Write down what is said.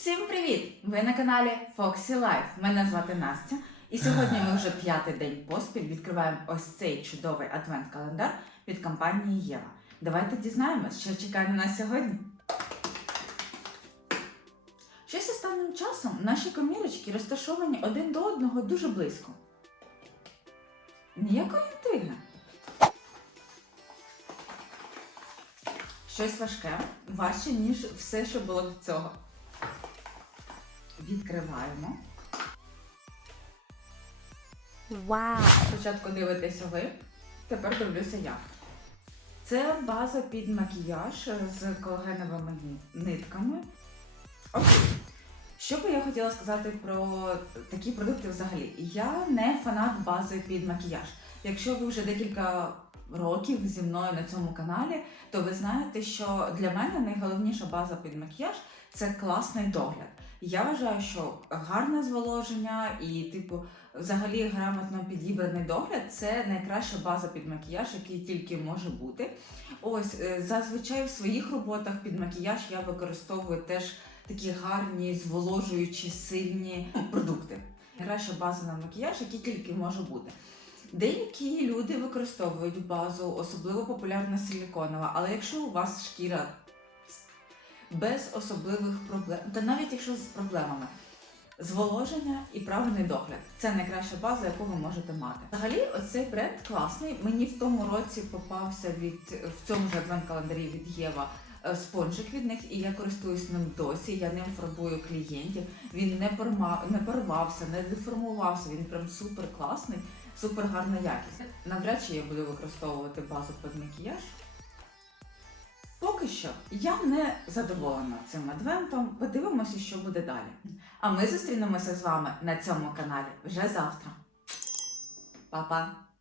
Всім привіт! Ви на каналі Foxy Life. Мене звати Настя. І сьогодні ми вже п'ятий день поспіль відкриваємо ось цей чудовий адвент-календар від компанії Єва. Давайте дізнаємось, що чекає на нас сьогодні. Щось останнім часом наші комірочки розташовані один до одного дуже близько. Ніякої інтриги. Щось важке, важче, ніж все, що було до цього. Відкриваємо. Вау! Спочатку дивитеся ви, тепер дивлюся я. Це база під макіяж з колагеновими нитками. Окей. Що би я хотіла сказати про такі продукти взагалі? Я не фанат бази під макіяж. Якщо ви вже декілька років зі мною на цьому каналі, то ви знаєте, що для мене найголовніша база під макіяж це класний догляд. Я вважаю, що гарне зволоження і, типу, взагалі грамотно підібраний догляд це найкраща база під макіяж, який тільки може бути. Ось е, зазвичай в своїх роботах під макіяж я використовую теж такі гарні, зволожуючі, сильні продукти. Найкраща база на макіяж, який тільки може бути. Деякі люди використовують базу, особливо популярна силіконова, але якщо у вас шкіра без особливих проблем, та навіть якщо з проблемами, зволоження і правильний догляд це найкраща база, яку ви можете мати. Взагалі, оцей бренд класний. Мені в тому році попався від в цьому ж адвент-календарі від Єва е, спонжик від них, і я користуюсь ним досі. Я ним фарбую клієнтів. Він не порма, не порвався, не деформувався. Він прям супер класний, супер гарна якість. Навряд чи я буду використовувати базу під макіяж. Поки що я не задоволена цим адвентом. Подивимося, що буде далі. А ми зустрінемося з вами на цьому каналі вже завтра. Па-па!